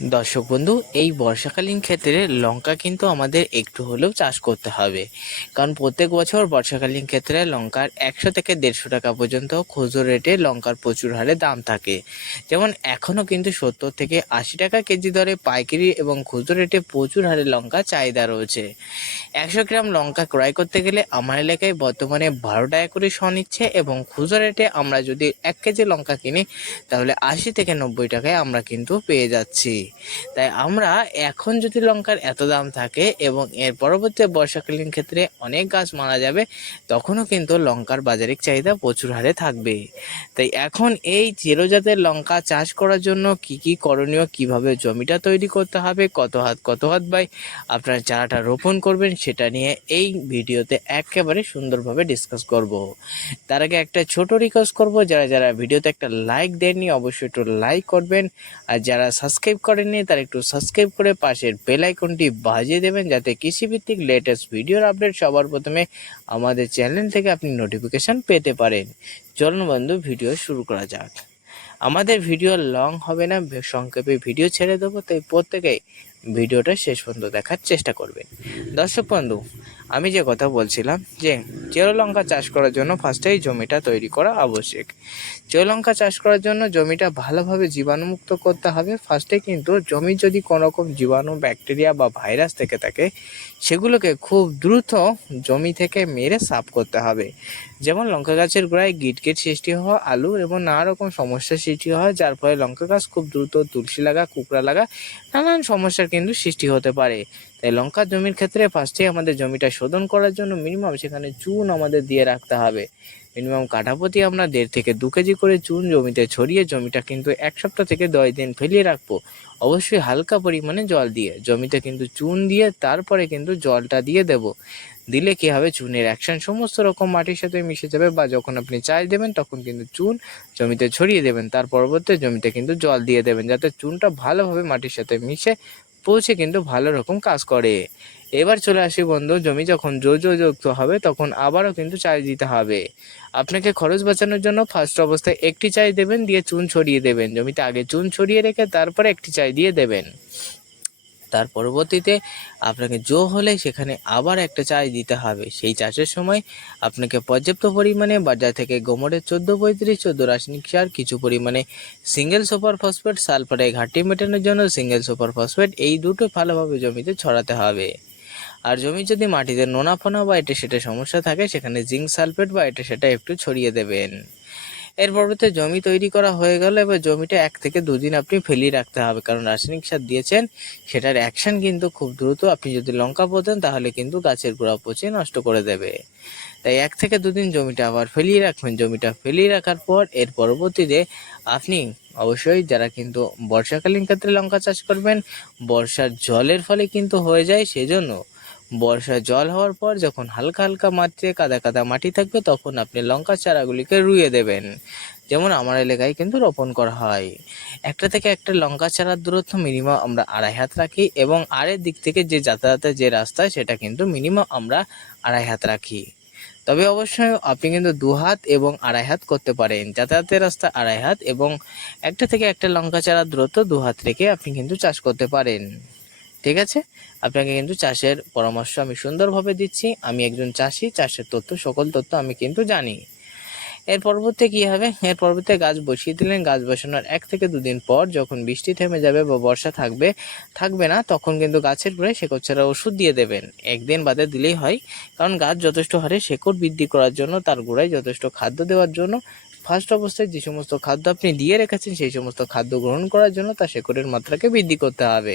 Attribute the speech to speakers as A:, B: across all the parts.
A: দর্শক বন্ধু, এই বর্ষাকালীন ক্ষেত্রে লঙ্কা কিন্তু আমাদের একটু হলেও চাষ করতে হবে। কারণ প্রত্যেক বছর বর্ষাকালীন ক্ষেত্রে লঙ্কার একশো থেকে দেড়শো টাকা পর্যন্ত খুচরো রেটে লঙ্কার প্রচুর হারে দাম থাকে। যেমন এখনও কিন্তু সত্তর থেকে আশি টাকা কেজি দরে পাইকারি এবং খুচরো রেটে প্রচুর হারে লঙ্কা চাহিদা রয়েছে। একশো গ্রাম লঙ্কা ক্রয় করতে গেলে আমার এলাকায় বর্তমানে বারো টাকা করে শ নিচ্ছে এবং খুচরো রেটে আমরা যদি এক কেজি লঙ্কা কিনি, তাহলে আশি থেকে নব্বই টাকায় আমরা কিন্তু পেয়ে যাচ্ছি। তাই আমরা এখন যদি লঙ্কার এত দাম থাকে এবং এর পরবর্তী বর্ষাকালীন ক্ষেত্রে অনেক গাছ মারা যাবে, তখনও কিন্তু লঙ্কার বাজারিক চাহিদা প্রচুর হারে থাকবে। তাই এখন এই জিরো জাতের লঙ্কা চাষ করার জন্য কি কি করণীয়, কীভাবে জমিটা তৈরি করতে হবে, কত হাত কত হাত বাই, আপনার চারাটা রোপণ করবেন সেটা নিয়ে এই ভিডিওতে একেবারে সুন্দরভাবে ডিসকাস করব। তার আগে একটা ছোট রিকোয়েস্ট করব, যারা যারা ভিডিওতে একটা লাইক দেননি, অবশ্যই একটু লাইক করবেন। আর যারা সাবস্ক্রাইব করেননি, তার একটু সাবস্ক্রাইব করে পাশের বেল আইকনটি বাজিয়ে দেবেন যাতে কৃষিভিত্তিক লেটেস্ট ভিডিওর আপডেট সবার প্রথমে আমাদের চ্যানেল থেকে আপনি নোটিফিকেশন পেতে পারেন। চলুন বন্ধু ভিডিও শুরু করা যাক। আমাদের ভিডিও লং হবে না, সংক্ষেপে ভিডিও ছেড়ে দেবো, তাই প্রত্যেকেই ভিডিওটা শেষ পর্যন্ত দেখার চেষ্টা করবেন। দর্শক বন্ধু আমি যে কথা বলছিলাম যে লঙ্কা চাষ করার জন্য ফার্স্টেই জমিটা তৈরি করা আবশ্যক। লঙ্কা চাষ করার জন্য জমিটা ভালোভাবে জীবাণুমুক্ত করতে হবে। ফার্স্টে কিন্তু জমি যদি কোনো রকম জীবাণু ব্যাকটেরিয়া বা ভাইরাস থেকে থাকে, সেগুলোকে খুব দ্রুত জমি থেকে মেরে সাফ করতে হবে। যেমন লঙ্কা গাছের গোড়ায় গিটগিট সৃষ্টি হওয়া আলু এবং নানা রকম সমস্যার সৃষ্টি হয়, যার ফলে লঙ্কা গাছ খুব দ্রুত তুলসী লাগা, কুকড়া লাগা, নানান সমস্যার কিন্তু সৃষ্টি হতে পারে। তাই লঙ্কা জমির ক্ষেত্রে ফার্স্টে আমাদের জমিটা শোধন করার জন্য মিনিমাম সেখানে চুন আমাদের দিয়ে রাখতে হবে। মিনিমাম কাঠাপতি আমরা দেড় থেকে দু কেজি করে চুন জমিতে ছড়িয়ে জমিটা কিন্তু এক সপ্তাহ থেকে দশ দিন ফেলিয়ে রাখব। অবশ্যই হালকা পরিমাণে জল দিয়ে, জমিতে কিন্তু চুন দিয়ে তারপরে কিন্তু জলটা দিয়ে দেব। দিলে কি হবে? চুনের অ্যাকশন সমস্ত রকম মাটির সাথে মিশে যাবে বা যখন আপনি চাষ দেবেন তখন কিন্তু চুন জমিতে ছড়িয়ে দেবেন। তার পরবর্তী জমিতে কিন্তু জল দিয়ে দেবেন যাতে চুনটা ভালোভাবে মাটির সাথে মিশে পৌঁছে কিন্তু ভালো রকম কাজ করে। এবার চলে আসি বন্ধু, জমি যখন যুক্ত হবে, তখন আবারও কিন্তু চাষ দিতে হবে। আপনাকে খরচ বাঁচানোর জন্য ফার্স্ট অবস্থায় একটি চাই দেবেন, দিয়ে চুন ছড়িয়ে দেবেন। জমিতে আগে চুন ছড়িয়ে রেখে তারপর একটি চাই দিয়ে দেবেন। তার পরবর্তীতে আপনাকে জো হলে সেখানে আবার একটা চার্জ দিতে হবে। সেই চাষের সময় আপনাকে পর্যাপ্ত পরিমাণে বাজার থেকে গোমরের চোদ্দ পঁয়ত্রিশ চোদ্দ রাসায়নিক সার, কিছু পরিমাণে সিঙ্গেল সুপার ফসফেট সালফারের ঘাটতি মেটানোর জন্য সিঙ্গেল সুপার ফসফেট এই দুটো ভালোভাবে জমিতে ছড়াতে হবে। আর জমি যদি মাটিতে নোনা ফোনা বা এটা সেটা সমস্যা থাকে, সেখানে জিঙ্ক সালফেট বা এটা সেটা একটু ছড়িয়ে দেবেন। এর পরবর্তী জমি তৈরি করা হয়ে গেল, এবার জমিটা এক থেকে দুদিন আপনি ফেলিয়ে রাখতে হবে। কারণ রাসায়নিক সার দিয়েছেন, সেটার অ্যাকশন কিন্তু খুব দ্রুত। আপনি যদি লঙ্কা পোতেন, তাহলে কিন্তু গাছের গোড়া পচে নষ্ট করে দেবে। তাই এক থেকে দুদিন জমিটা আবার ফেলিয়ে রাখবেন। জমিটা ফেলিয়ে রাখার পর এর পরবর্তীতে আপনি অবশ্যই যারা কিন্তু বর্ষাকালীন ক্ষেত্রে লঙ্কা চাষ করবেন, বর্ষার জলের ফলে কিন্তু হয়ে যায়। সেজন্য বর্ষার জল হওয়ার পর যখন হালকা হালকা মাত্রে কাদা কাদা মাটি থাকবে, তখন আপনি লঙ্কা চারাগুলিকে রুইয়ে দেবেন। যেমন আমার এলাকায় কিন্তু রোপণ করা হয়। একটা থেকে একটা লঙ্কা চারার দূরত্ব মিনিমাম আমরা আড়াই হাত রাখি এবং আরের দিক থেকে যে যাতায়াতের যে রাস্তা, সেটা কিন্তু মিনিমাম আমরা আড়াই হাত রাখি। তবে অবশ্যই আপনি কিন্তু দু হাত এবং আড়াই হাত করতে পারেন। যাতায়াতের রাস্তা আড়াই হাত এবং একটা থেকে একটা লঙ্কা চারার দূরত্ব দু হাত রেখে আপনি কিন্তু চাষ করতে পারেন। ঠিক আছে? আপনাকে কিন্তু চাষের পরামর্শ আমি সুন্দরভাবে দিচ্ছি। আমি একজন চাষি, চাষের তথ্য, সকল তথ্য আমি কিন্তু জানি। এর পরবর্তী কি হবে? এর পরবর্তী গাছ বসিয়ে দিলেন। গাছ বসানোর এক থেকে দুদিন পর যখন বৃষ্টি থেমে যাবে বা বর্ষা থাকবে থাকবে না, তখন কিন্তু গাছের গোড়ায় শেকড় ছাড়া ওষুধ দিয়ে দেবেন। একদিন বাদে দিলেই হয়। কারণ গাছ যথেষ্ট হারে শেকড় বৃদ্ধি করার জন্য, তার গোড়ায় যথেষ্ট খাদ্য দেওয়ার জন্য ফার্স্ট অবস্থায় যে সমস্ত খাদ্য আপনি দিয়ে রেখেছেন, সেই সমস্ত খাদ্য গ্রহণ করার জন্য তার শেকড়ের মাত্রাকে বৃদ্ধি করতে হবে।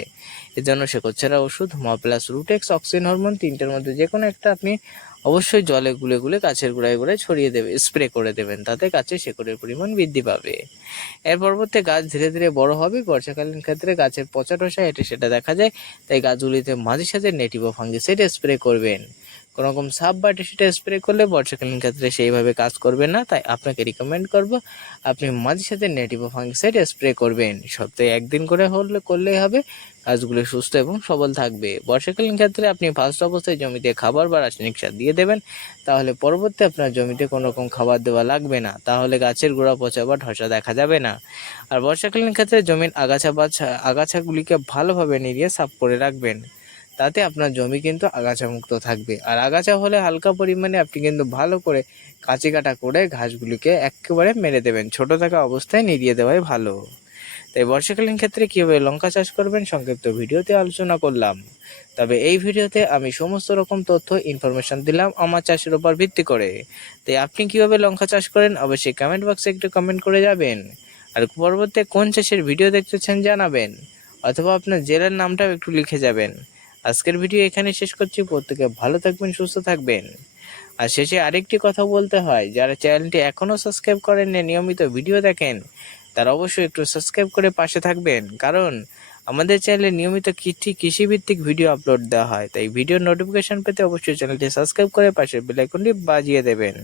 A: এর জন্য শেকড় ছাড়া ওষুধ ম প্লাস রুটেক্স, অক্সিজেন হরমোন তিনটের মধ্যে যে কোনো একটা আপনি অবশ্যই জলে গুলে গুলে গাছের গোড়ায় গোড়ায় ছড়িয়ে দেবে, স্প্রে করে দেবেন। তাতে গাছের শেকড়ের পরিমাণ বৃদ্ধি পাবে। এর পরবর্তী গাছ ধীরে ধীরে বড় হবে। বর্ষাকালীন ক্ষেত্রে গাছের পচা টসা এটে সেটা দেখা যায়। তাই গাছগুলিতে মাঝে সাঝে নেটিভ ফাঙ্গিসাইড স্প্রে করবেন। কোনো রকম সাব বা সেটা স্প্রে করলে বর্ষাকালীন ক্ষেত্রে সেইভাবে কাজ করবে না। তাই আপনাকে রিকমেন্ড করব, আপনি মাঝে সাথে নেটিভ ফাঙ্গিসাইড স্প্রে করবেন। সপ্তাহে একদিন করে হলে, করলেই হবে। গাছগুলো সুস্থ এবং সবল থাকবে। বর্ষাকালীন ক্ষেত্রে আপনি ফার্স্ট অবস্থায় জমিতে খাবার বা রাসায়নিক সার দিয়ে দেবেন। তাহলে পরবর্তী আপনার জমিতে কোনো রকম খাবার দেওয়া লাগবে না। তাহলে গাছের গোড়া পচা বা ঢসা দেখা যাবে না। আর বর্ষাকালীন ক্ষেত্রে জমির আগাছা বাছা, আগাছাগুলিকে ভালোভাবে নিরিয়ে সাফ করে রাখবেন। তাতে আপনার জমি কিন্তু আগাছা মুক্ত থাকবে। আর আগাছা হলে হালকা পরিমাণে আপনি কিন্তু ভালো করে কাঁচি কাটা করে ঘাসগুলিকে একেবারে মেরে দেবেন। ছোট থাকা অবস্থায় নিড়িয়ে দেওয়াই ভালো। তাই বর্ষাকালীন ক্ষেত্রে কীভাবে লঙ্কা চাষ করবেন সংক্ষিপ্ত ভিডিওতে আলোচনা করলাম। তবে এই ভিডিওতে আমি সমস্ত রকম তথ্য ইনফরমেশন দিলাম আমার চাষের উপর ভিত্তি করে। তাই আপনি কীভাবে লঙ্কা চাষ করেন অবশ্যই কমেন্ট বক্সে একটু কমেন্ট করে যাবেন। আর পরবর্তী কোন চাষের ভিডিও দেখতে চান জানাবেন। অথবা আপনার জেলার নামটাও একটু লিখে যাবেন। আজকের ভিডিও এখানে শেষ করছি। প্রত্যেকে ভালো থাকবেন, সুস্থ থাকবেন। আর শেষে আরেকটি কথা বলতে হয়, যারা চ্যানেলটি এখনও সাবস্ক্রাইব করেননি, নিয়মিত ভিডিও দেখেন, তারা অবশ্যই একটু সাবস্ক্রাইব করে পাশে থাকবেন। কারণ আমাদের চ্যানেলে নিয়মিত কৃষি কৃষিভিত্তিক ভিডিও আপলোড দেওয়া হয়, তাই ভিডিও নোটিফিকেশন পেতে অবশ্যই চ্যানেলটি সাবস্ক্রাইব করে পাশে বেল আইকনটি বাজিয়ে দেবেন।